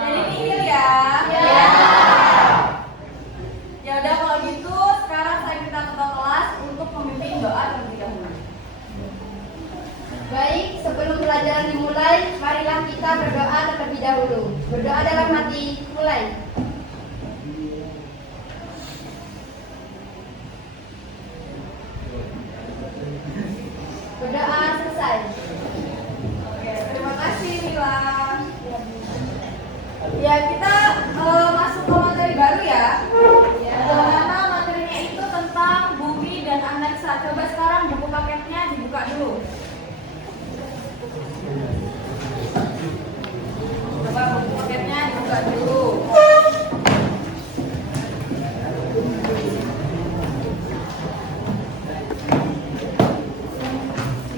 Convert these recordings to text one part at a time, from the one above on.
Jadi nihil ya. Ya udah kalau gitu sekarang saya minta ketua kelas untuk memimpin doa terlebih dahulu. Baik, sebelum pelajaran dimulai, marilah kita berdoa terlebih dahulu. Berdoa dalam hati, mulai. Berdoa selesai. Oke, terima kasih Mila. Ya kita masuk ke materi baru ya. Mana materinya itu tentang bumi dan aneksa. Coba sekarang buku paketnya dibuka dulu. Coba buku paketnya dibuka dulu.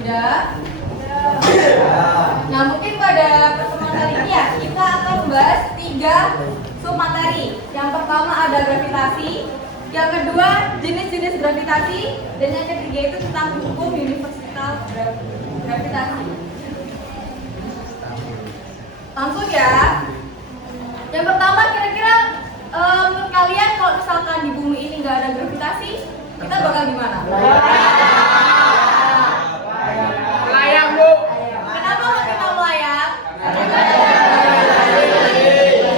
Sudah? Nah mungkin pada pertemuan kali ini ya kita akan membahas 3 submateri. Yang pertama ada gravitasi, yang kedua jenis-jenis gravitasi, dan yang ketiga itu tentang hukum universal gravitasi. Langsung ya. Yang pertama kira-kira menurut kalian kalau misalkan di bumi ini nggak ada gravitasi, kita bakal gimana? Melayang, Bu. Kenapa nggak kita melayang?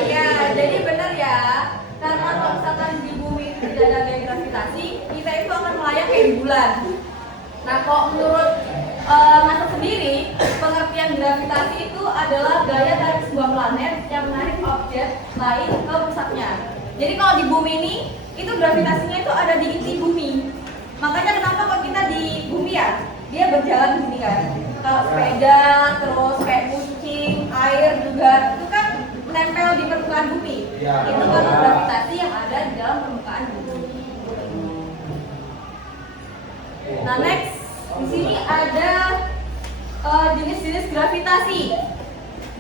Ya, jadi benar ya. Karena kalau misalkan di bumi itu tidak ada gaya gravitasi, kita itu akan melayang kayak di bulan. Nah, kok menurut NASA sendiri, pengertian gravitasi itu adalah gaya tarik sebuah planet yang menarik objek lain ke pusatnya. Jadi kalau di bumi ini, itu gravitasinya itu ada di inti bumi. Makanya kenapa kok kita di bumi ya? Dia berjalan di sini kan. Kalau sepeda, terus kayak kucing, air juga itu kan menempel di permukaan bumi. Itu karena gravitasi yang ada di dalam permukaan bumi. Nah next, di sini ada jenis-jenis gravitasi.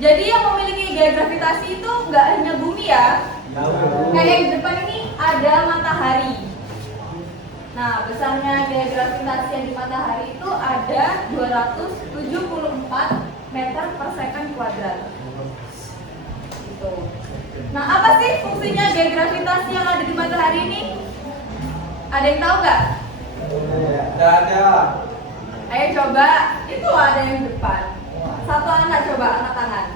Jadi yang memiliki gaya gravitasi itu nggak hanya bumi ya. Kayak yang di depan ini ada matahari. Nah, besarnya gaya gravitasi yang di matahari itu ada 274 meter per second kuadrat. Gitu. Nah, apa sih fungsinya gaya gravitasi yang ada di matahari ini? Ada yang tahu nggak? Tidak ada. Ayo coba, itu ada yang di depan. Satu anak coba, angkat tangan.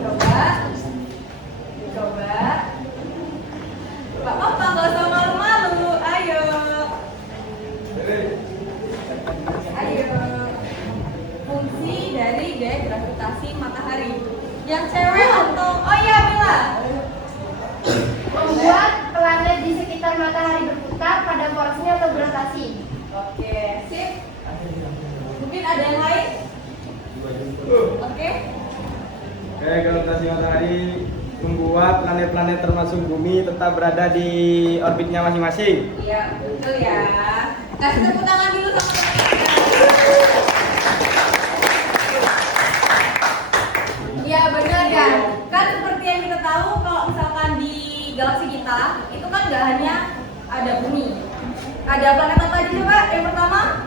Coba. Gak apa-apa, gak usah malu-malu. Ayo. Fungsi dari gaya gravitasi matahari. Yang cewek atau oh iya Mila. Membuat planet di sekitar matahari berputar pada porosnya atau berotasi. Oke, sip. Mungkin ada yang lain? Oke. Gaya gravitasi matahari membuat planet-planet termasuk bumi tetap berada di orbitnya masing-masing. Iya, betul ya. Kasih tepuk tangan dulu sama teman-teman. Iya, benar ya. Kan seperti yang kita tahu kalau misalkan di galaksi kita, itu kan nggak hanya ada bumi. Ada planet apa aja coba? Yang pertama?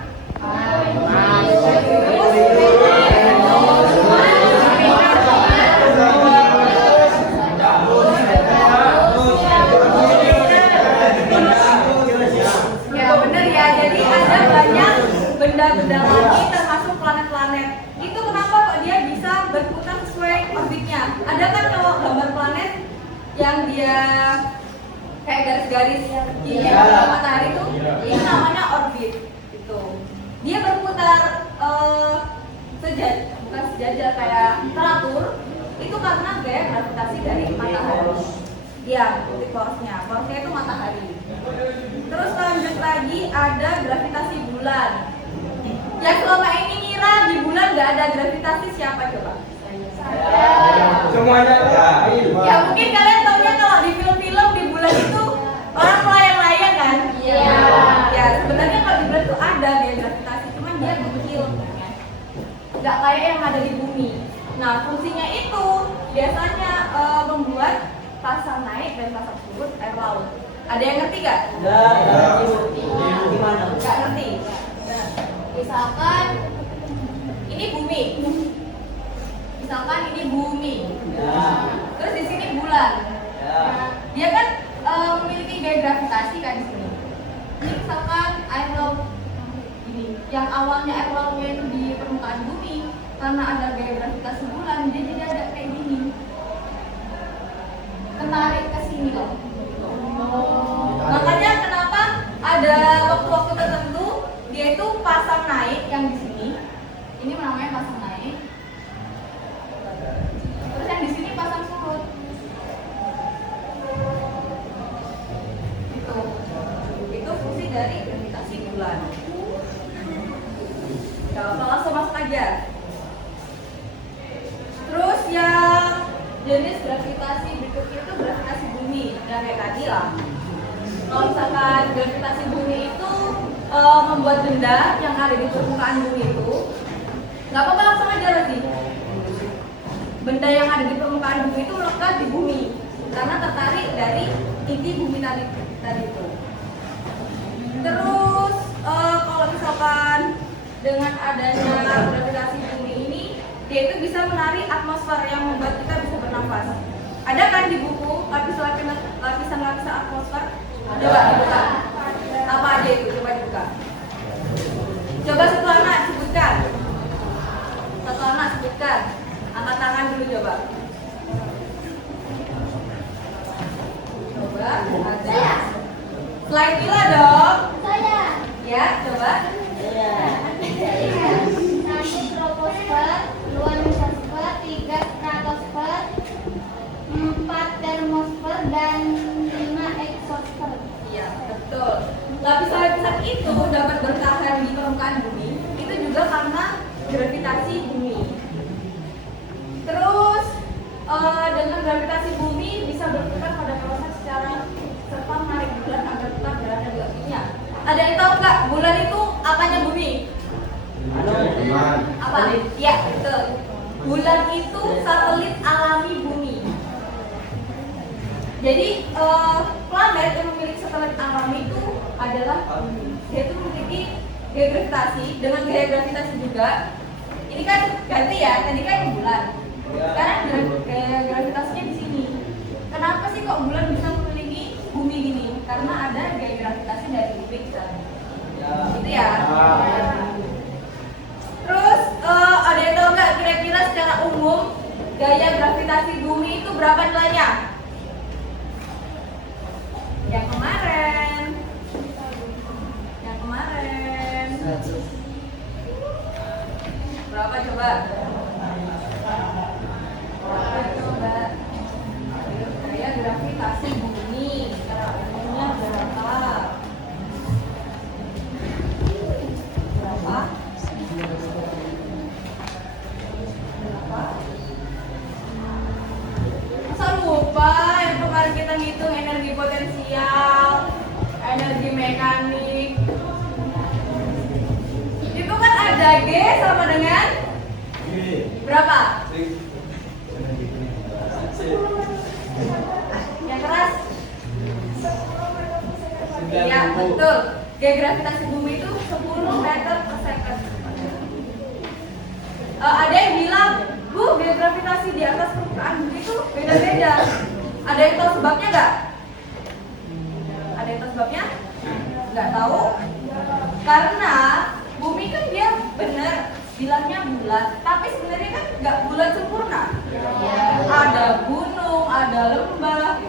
Benda-benda lagi termasuk planet-planet. Itu kenapa kok dia bisa berputar sesuai orbitnya? Ada kan kalau gambar planet yang dia kayak garis-garis di matahari itu namanya orbit. Itu dia berputar bukan sejajar kayak teratur. Itu karena gaya gravitasi dari matahari. Dia titik porosnya itu matahari. Terus lanjut lagi ada gravitasi bulan. Yang selama ini ngira di bulan nggak ada gravitasi siapa coba? Semuanya Ya mungkin kalian taunya kalau di film-film di bulan itu orang melayang-layang kan? Iya. Ya sebenarnya kalau di bulan itu ada gaya gravitasi, cuman dia kecil, nggak kayak yang ada di bumi. Nah fungsinya itu biasanya membuat pasang naik dan pasang turun air laut. Ada yang ngerti nggak? Gimana? Nggak ngerti. Misalkan ini bumi, karena ada gaya gravitasi bulan, dia jadi ada kayak gini. Kenarik ke sini loh. Makanya kenapa ada waktu-waktu tertentu dia itu pasang naik yang di sini. Ini namanya pasang naik. Terus yang di sini pasang surut. Itu fungsi dari gravitasi bulan. Gak apa, langsung masuk aja. Terus yang jenis gravitasi berikutnya itu gravitasi bumi. Dan kayak tadi lah. Kalau misalkan gravitasi bumi itu membuat benda yang ada di permukaan bumi itu, nggak apa-apa, langsung aja lagi. Benda yang ada di permukaan bumi itu melekat di bumi karena tertarik dari inti bumi tadi itu. Terus kalau misalkan dengan adanya gravitasi bumi ini, dia itu bisa menarik atmosfer yang membuat kita bisa bernafas. Ada kan di buku lapisan-lapisan atmosfer? Coba dibuka. Apa aja itu? Coba dibuka. Coba satu anak sebutkan. Satu anak sebutkan. Angkat tangan dulu coba. Coba ada. Selain Mila dong. Saya. Ya, coba. Satu troposfer, dua mesosfer, tiga stratosfer, 4 termosfer, dan 5 exosfer. Iya, betul. Lapisan-lapisan itu dapat bertahan di permukaan bumi. Itu juga karena gravitasi bumi. Terus dengan gravitasi bumi bisa berputar pada kawasan secara serta menarik bulan agar tetap berada di orbitnya. Ada yang tahu nggak bulan itu apanya bumi? Apa? Iya, betul. Bulan itu satelit alami bumi. Jadi planet yang memiliki satelit alami itu adalah bumi. Dia itu memiliki gaya gravitasi. Dengan gaya gravitasi juga, ini kan ganti ya. Tadi kan bulan. Sekarang gaya gravitasinya di sini. Kenapa sih kok bulan bisa memiliki bumi gini? Karena ada gaya gravitasi dari bumi kita. Gitu ya. Terus ada yang tahu nggak kira-kira secara umum gaya gravitasi bumi itu berapa nilainya? Yang kemarin. Berapa coba? Gaya gravitasi bumi secara umumnya berapa? Masa lupa yang kemarin kita ngitung energi potensial, energi mekanik. Itu kan ada G sama dengan berapa? Yang keras? Iya, betul. Gaya gravitasi bumi itu 10 meter per second. Ada yang bilang, Bu, gaya gravitasi di atas permukaan bumi itu beda-beda. Ada yang tahu sebabnya nggak? Ada yang tahu sebabnya? Nggak tahu? Karena bumi kan dia bener bilangnya bulat, tapi sebenarnya kan nggak bulat sempurna. Ada gunung, ada lembah,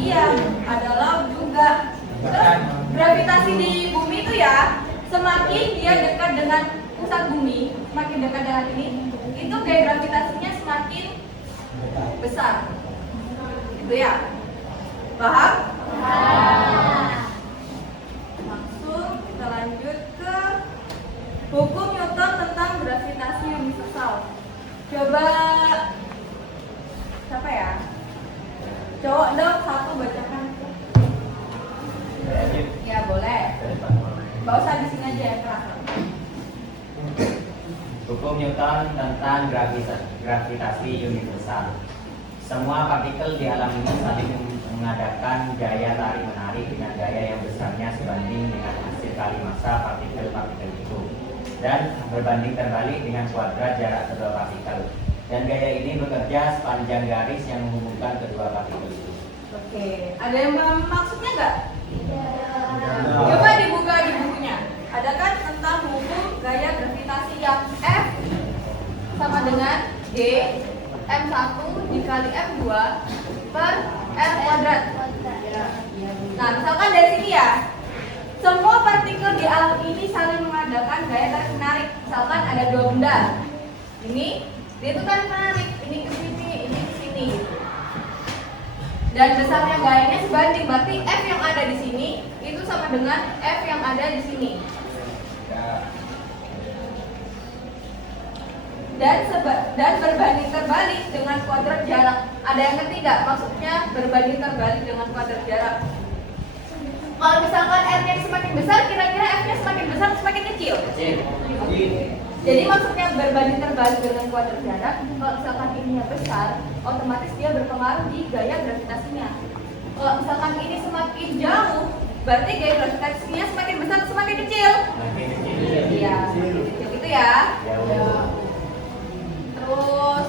iya, ada laut juga. Terus gravitasi di bumi itu ya, semakin dia dekat dengan pusat bumi, semakin dekat dengan ini, itu gaya gravitasinya semakin besar. Itu ya, paham? Langsung kita lanjut ke hukum Newton tentang gravitasi universal. Coba siapa ya? Cowok dong, satu bacakan. Ya boleh. Gak usah di sini aja ya, keras. Hukum Newton tentang gravitasi universal. Semua partikel di alam ini saling mengadakan gaya tarik-menarik dengan gaya yang besarnya sebanding dengan hasil kali massa partikel-partikel itu, dan berbanding terbalik dengan kuadrat jarak kedua partikel. Dan gaya ini bekerja sepanjang garis yang menghubungkan kedua partikel itu. Oke, ada yang maksudnya nggak? Coba dibuka di bukunya. Ada kan tentang hukum gaya gravitasi yang F dengan G M1 dikali M2 per R kuadrat. Nah, misalkan dari sini ya, semua partikel di alam ini saling mengadakan gaya tarik menarik. Misalkan ada dua benda, ini dia itu tarik menarik, ini ke sini, ini ke sini. Dan besarnya gayanya sebanding, berarti F yang ada di sini itu sama dengan F yang ada di sini. Dan berbanding terbalik dengan kuadrat jarak. Ada yang ketiga, maksudnya berbanding terbalik dengan kuadrat jarak. Kalau misalkan R-nya semakin besar, kira-kira F-nya semakin besar atau semakin kecil? Jadi maksudnya berbanding terbalik dengan kuadrat jarak. Kalau misalkan ininya besar, otomatis dia berpengaruh di gaya gravitasinya. Kalau misalkan ini semakin jauh, berarti gaya gravitasinya semakin besar atau semakin kecil? Iya, semakin kecil gitu ya. Terus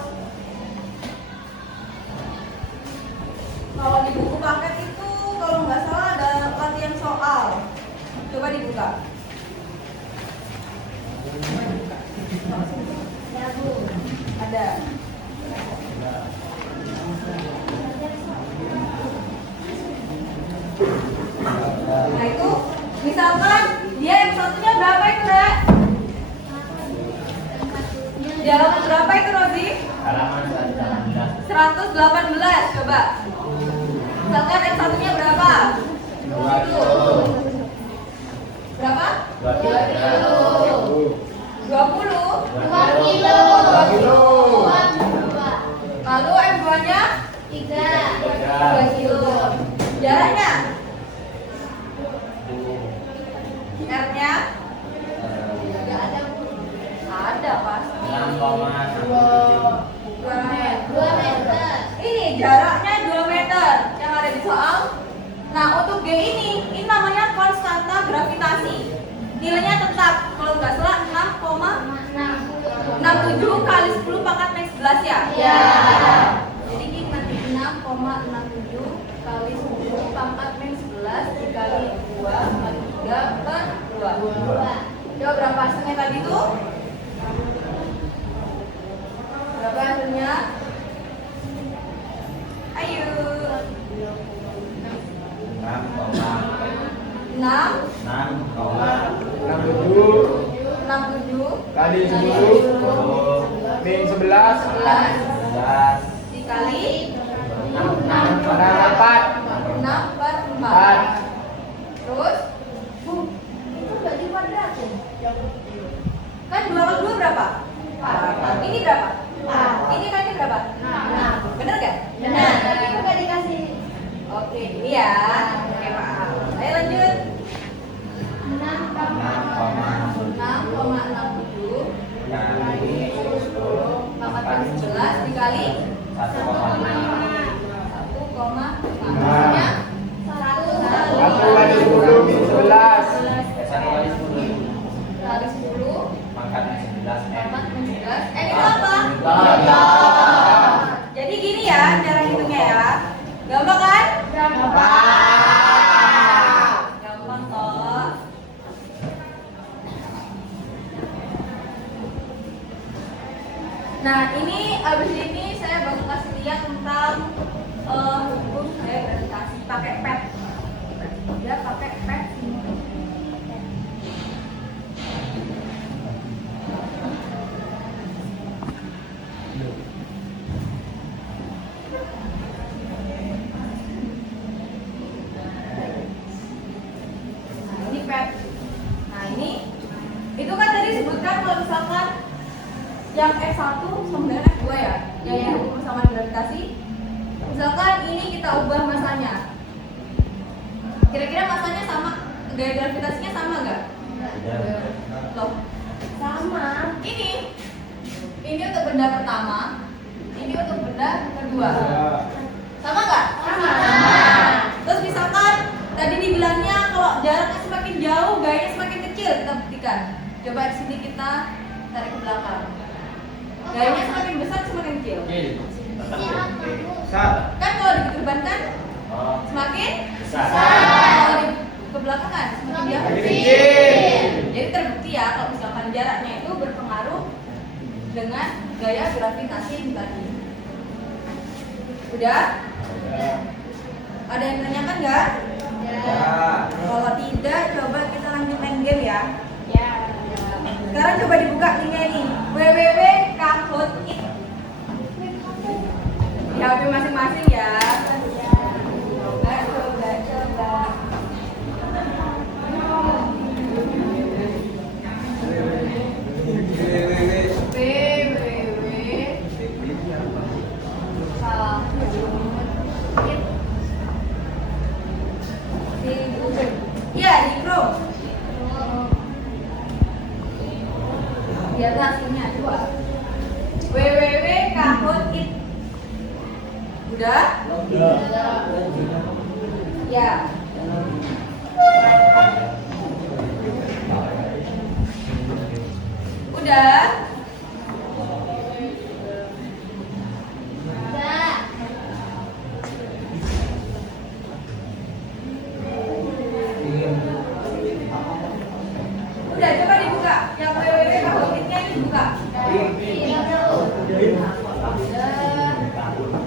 kalau di buku paket itu kalau nggak salah ada latihan soal. Coba dibuka. Ada. Nah itu misalkan dia yang satunya berapa itu Dek? Di halaman berapa itu Rozi? Halaman 118 coba. Misalkan yang satunya berapa? 20. Berapa? 20. 20. 2 kilo. Lalu M2 nya 3 kilo. Jaraknya? R nya? Ada pasti. 2 meter. Ini jaraknya 2 meter yang ada di soal. Nah untuk G ini namanya konstanta gravitasi. Nilainya tetap, kalau nggak salah 6,67 kali 10 pangkat min 11 ya? Iya. Jadi ini nanti 6,67 kali 10 pangkat min 11 dikali 2 kali 3 per 2. Coba berapa hasilnya tadi tuh? Berapa hasilnya? Ayo. 67 kali 10 min 11 dikali 6 per 4 terus itu nggak di kuadrat ya? Kan 2 kali 2 berapa? 4. Ini berapa? 4. Ini kali berapa? 6. Bener gak? Benar. Itu nggak dikasih. Oke, ini ya. Oke, maaf. Ayo lanjut. 6,67 pangkat min 11 dikali 1,5. Maksudnya 1 kali 10 min 11 kali 10 pangkat min 11 pangkat min 11. Ini itu apa? Jadi gini ya cara hitungnya ya. Gampang kan? Gampang toh. Nah ini abis ini saya bakal kasih lihat tentang hukum gaya gravitasi pakai pet. Dia pakai pet. Nah ini pet. Nah ini itu kan tadi sebutkan kalau misalkan yang F1 sama dengan F2 ya, yang dihukum persamaan gravitasi. Misalkan ini kita ubah masanya, kira-kira masanya sama, gaya gravitasinya sama nggak? Loh, Sama. Ini untuk benda pertama, ini untuk benda kedua, sama nggak? Sama. Terus misalkan tadi dibilangnya kalau jaraknya semakin jauh, gayanya semakin kecil, kita buktikan. Coba di sini kita tarik ke belakang. Gayanya semakin besar semakin kecil. Kan kalau diketerbangkan semakin besar. Kalau ke belakang kan semakin dia kecil. Jadi terbukti ya kalau misalkan jaraknya itu berpengaruh dengan gaya gravitasi yang tadi. Udah? Ada yang tanyakan nggak? Kalau tidak, coba kita lanjut main game ya. Sekarang coba dibuka linknya nih, www.kahoot.it di HP masing-masing ya. Coba. Iya, di Chrome. Lihat hasilnya, coba. www.kahoot.it. Udah? Ya. Udah? Udah, coba dibuka. Yang www.kahoot.it-nya ini dibuka.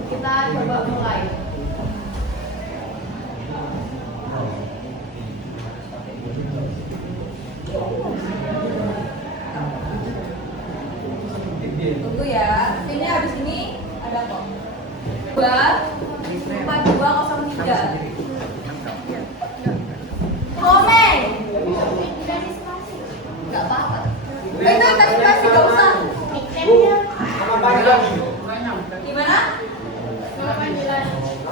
Kita coba mulai. Tunggu ya. Ini habis ini ada kok. 4203. Komen. Enggak apa-apa. Itu kasih enggak usah. Gimana?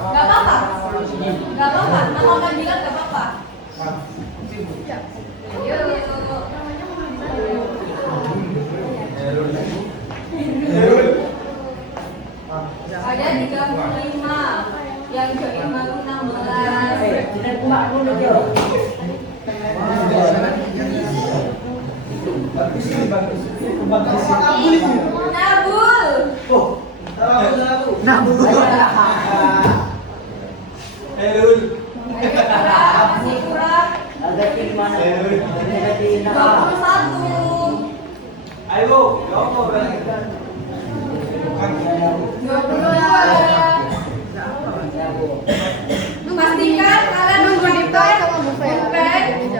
Enggak apa-apa. Enggak apa-apa. Nama panggilan enggak apa-apa. Ada 35 yang join baru 16. Nabul. Ayo, masih kurang. 21. Ayo, jawab. 22. Pastikan kalian menyiapkan pulpen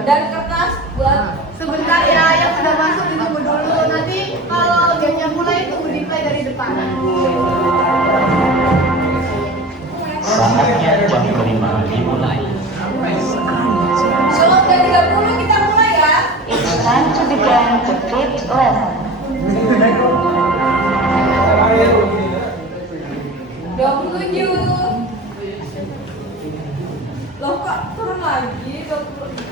dan kertas buat Sebentar ya, yang sudah masuk ditunggu dulu. Nanti kalau gamenya mulai tunggu di play dari depan. Saatnya jam kelima dimulai. Kalau udah 30 kita mulai ya. It's time to begin the fifth lesson. 27. Loh kok turun lagi 26.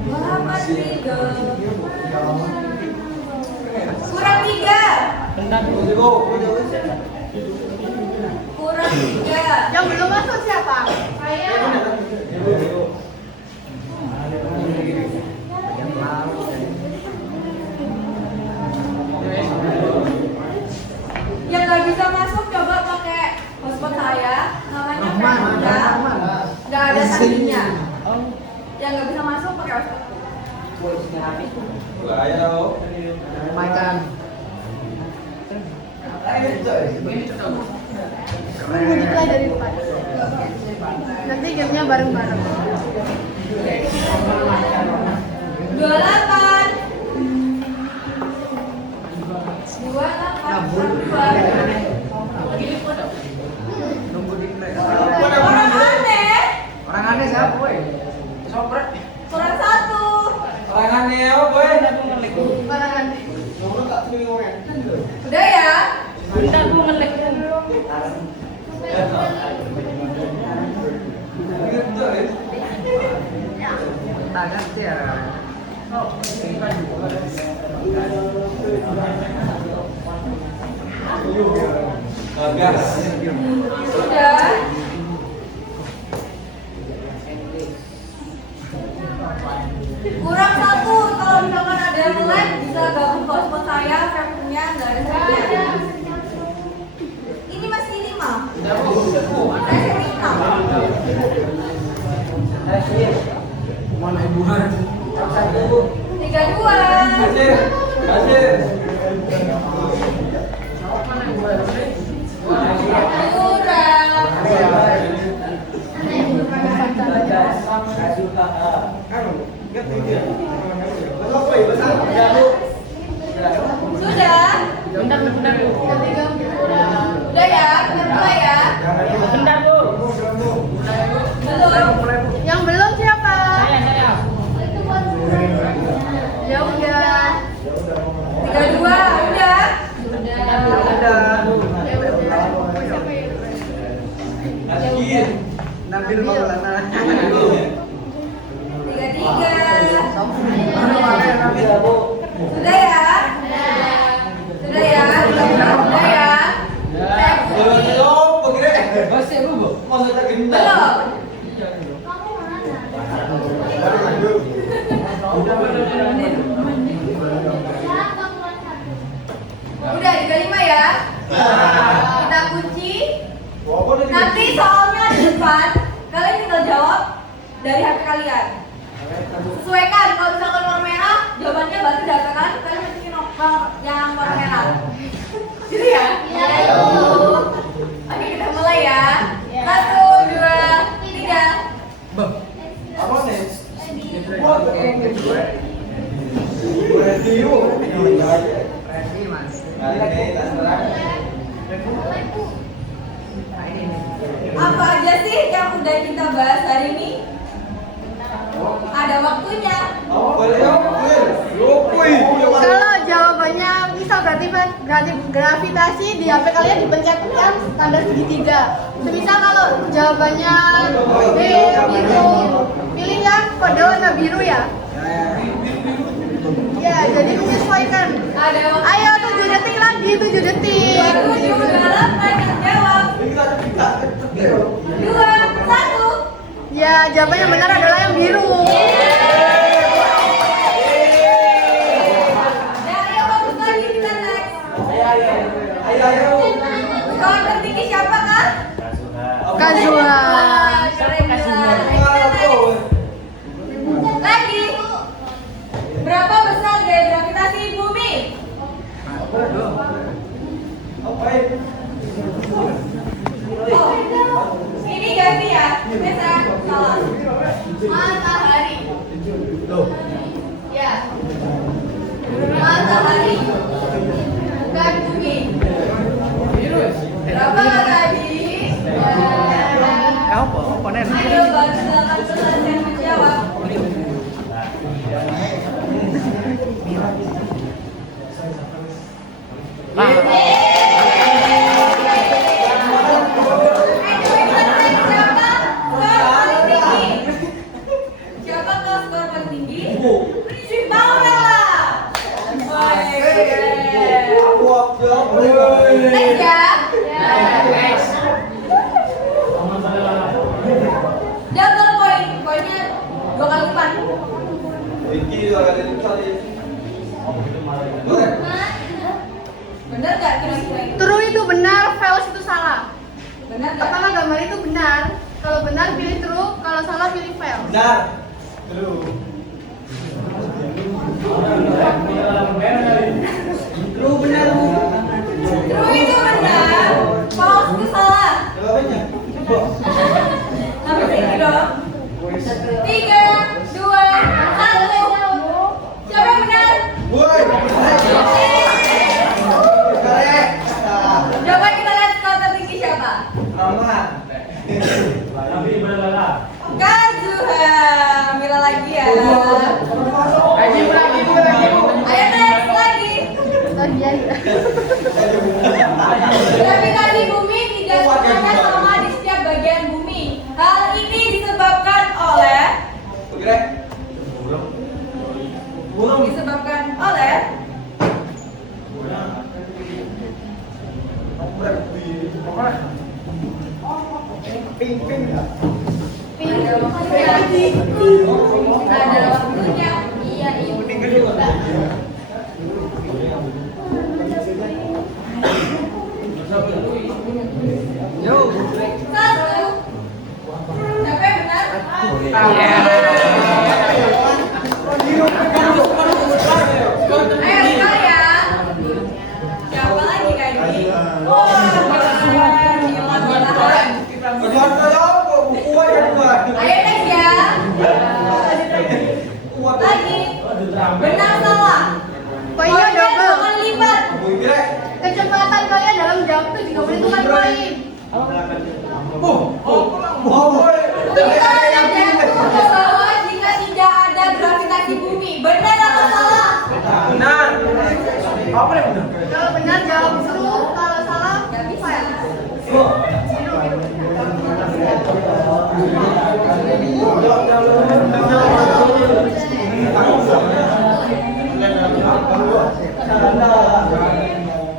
Muhammad Ridho. Kurang 3. Kurang 3. Yang belum masuk siapa? Saya. Yang nggak bisa masuk coba pakai hotspot saya, namanya Fernanda. Nggak ada sandinya. Yang nggak bisa masuk pakai hotspot. Tunggu di play dari depan. Nanti gamenya bareng-bareng. 28. 28. Orang aneh. Orang aneh siapa, boy? Sopret. Kurang 1. Orang aneh apa, boy? Barang nanti. Udah ya? Sudah. Kurang 1. Kalau misalkan ada yang like bisa gabung ke hotspot saya, punya nggak ada saya. Ini masih 5. Saya 5. Mana ibuan? Sudah? Udah ya? Mulai ya? Belum. Yang belum siapa? Ya udah. 3, 2, udah. Nabil Maulana. 3, 3. Sudah ya? Sudah ya? Sudah ya? Belum. Udah 35 ya? Kita kunci. Nanti soalnya di depan kalian tinggal jawab dari HP kalian. Sesuaikan, kalau misalkan warna merah jawabannya baru dari HP kalian, kalian masukin nomor yang warna merah. Gitu ya? Iya. Oke, kita mulai ya. 1, 2, 3. Apa aja sih yang udah kita bahas hari ini? Ada waktunya. Kalau jawabannya misal berarti gravitasi di HP kalian dipencetkan tanda segitiga. Semisal kalau jawabannya B biru, pilih yang kode warna biru ya. Ya, jadi menyesuaikan. Ada waktu. Ayo 7 detik lagi, 7 detik. Baru juga yang jawab. 2, 1. Ya, jawaban yang benar adalah yang biru. Ya, ayo fokus lagi kita next. Skor tertinggi siapa kan? Kazuha. Lagi. Berapa besar gaya gravitasi bumi? Oh, ini ganti ya. Biasa salah. Matahari. Ya. Matahari. Bukan bumi. Berapa tadi? Ya. Ayo baru silakan selesai menjawab. Siapa kelas skor paling tinggi? Si Paula. Next ya. Double point, poinnya 2 kali lipat. Bener gak kira-kira itu? True itu benar, false itu salah. Bener gak? Pertama gambar itu benar. Kalau benar pilih true, kalau salah pilih false. True itu benar, false itu salah. Nomor tinggi dong. 3, 2, 1. Siapa yang benar? Coba kita lihat skor tertinggi siapa? Kazuha. Mila lagi ya. Ayo next lagi. Gravitasi bumi tidak semuanya sama di setiap bagian bumi. Hal ini disebabkan oleh ada waktunya. Iya, ibu. Satu. Siapa yang benar? Benar salah? Poinnya double. Jangan lipat. Kecepatan kalian dalam jam itu juga menentukan poin. Kita akan jatuh ke bawah jika tidak ada gravitasi bumi. Benar atau salah? Benar. Apa yang benar? Kalau benar jawab dulu, kalau salah Nggak bisa.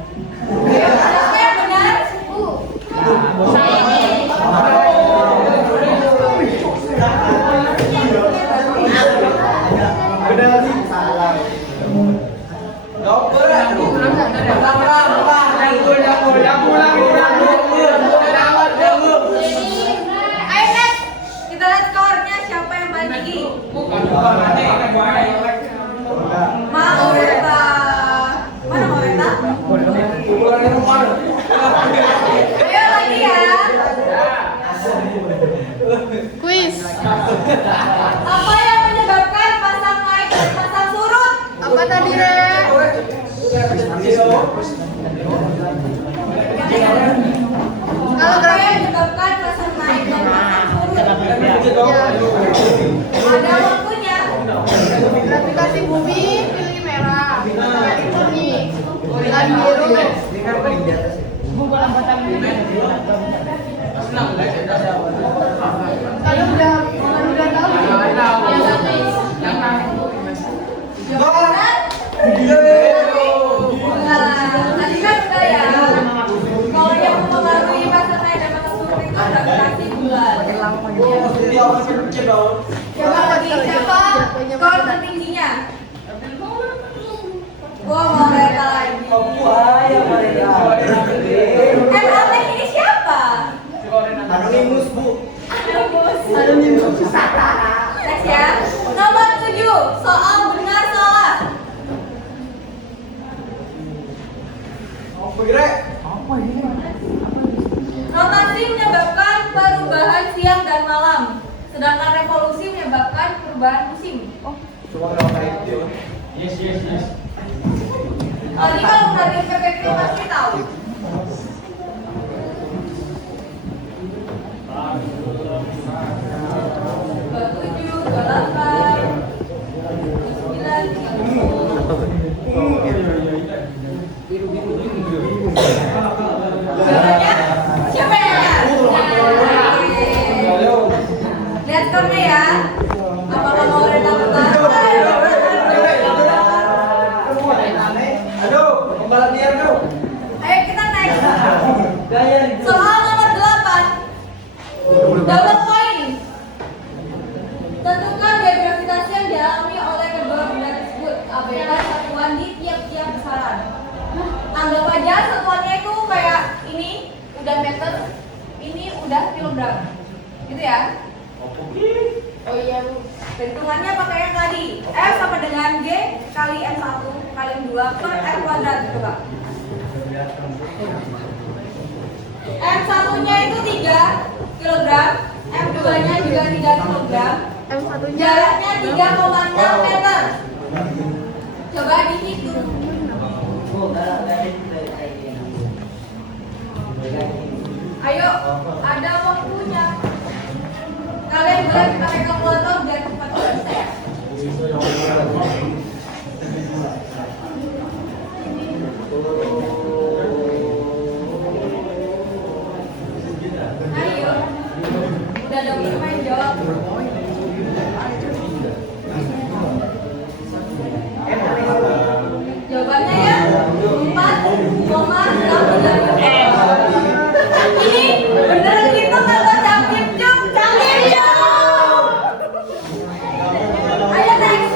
Siapa yang benar? Benar sih. Salah. Ayo next. Kita lihat skornya siapa yang paling tinggi. Maureta. Mana Maureta? Ayo lagi ya. Quiz. Apa yang menyebabkan pasang naik dan pasang surut? Apa tadi, Re? Kalau Apa yang grafik menyebabkan pasang naik dan pasang surut? ya, Ada waktunya. gravitasi bumi pilih merah, elektronik pilih biru. Kalian udah tahu? Jawaban? Nah, tadi kan udah ya. Kalau yang mempengaruhi pasang naik dan pasang surut itu gravitasi bulan. Coba lagi siapa skor tertingginya? Gua mau mereka lagi. Aneh ini siapa? Anonimus, Bu. Anonimus. Next ya. Nomor 7. Soal benar salah. Rotasi menyebabkan perubahan siang dan malam, sedangkan revolusi menyebabkan perubahan musim. Ini kalau perhatian PPQ pasti tahu. Dua tujuh, 28, 29, Jawabannya siapa yang nanya? Lihat skornya ya. Apakah mau reda betul? Aduh, kepala dia tuh. Ayo kita naik. Soal nomor 8. Double point. Tentukan gaya gravitasi yang dialami oleh kedua benda tersebut. Abaikan satuan di tiap-tiap besaran. Anggap aja satuannya itu kayak ini udah meter, ini udah kilogram. Gitu ya. Oh iya, perhitungannya pakai yang tadi. F sama dengan G kali M1 kali M2 per R kuadrat. Coba. M1-nya itu 3 kg, M2-nya juga 3 kg. M1-nya Jaraknya 3,6 meter. Coba dihitung. Ayo, ada waktunya. Kalian boleh pakai kalkulator biar cepat bisa ya. Ayo, udah ada pemain jawab. Jawabannya ya 4,8. Ini beneran gitu kata Cangkir Jum, Cangkir Jum. Ayo next.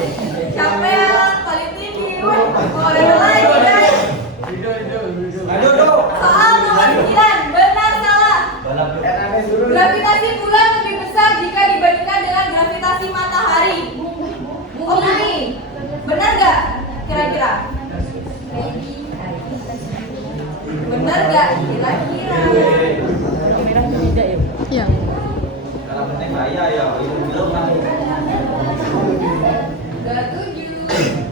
Siapa yang paling tinggi? Boleh lagi guys. Aduh. Soal nomor 9, benar salah. Gravitasi bulan lebih besar jika dibandingkan dengan gravitasi matahari. Bumi. Benar nggak? Kira-kira. Benar nggak? Kira-kira. Iya. Kalau penting bahaya ya, itu belum kan. Udah 7.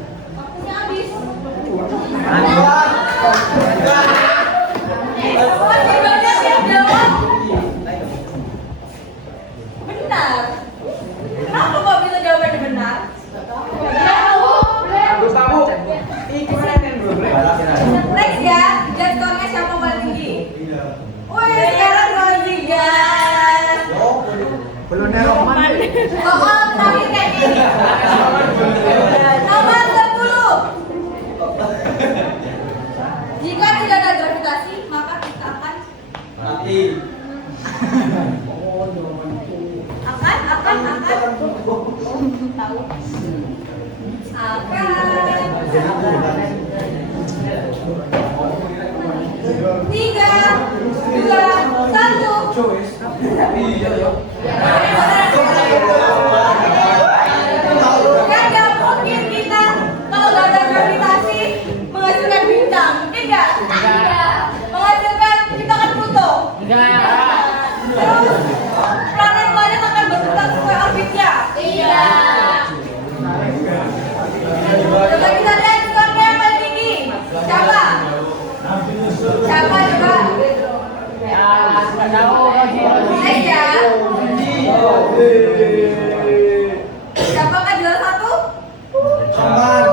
Tiga, dua, satu. Kan gak mungkin kita kalau gak ada gravitasi menghasilkan bintang, mungkin gak? Menghasilkan kita kan Pluto. Terus planet-planet akan berputar sesuai orbitnya. Coba kita lihat skornya yang paling tinggi. Siapa? Siapa coba? Nice ya. Siapa kan juara satu? Aman.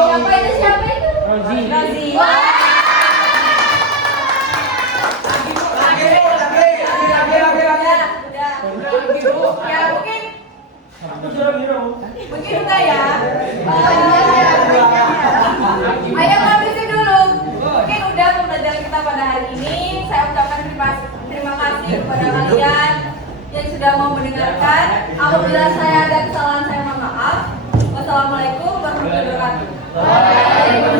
Siapa itu? Siapa itu? Rozi. Ya mungkin udah ya. Ayo ngabisin dulu. Mungkin udah pembelajaran kita pada hari ini. Saya ucapkan terima kasih kepada kalian yang sudah mau mendengarkan. Apabila saya ada kesalahan saya mohon maaf. Wassalamualaikum warahmatullahi wabarakatuh.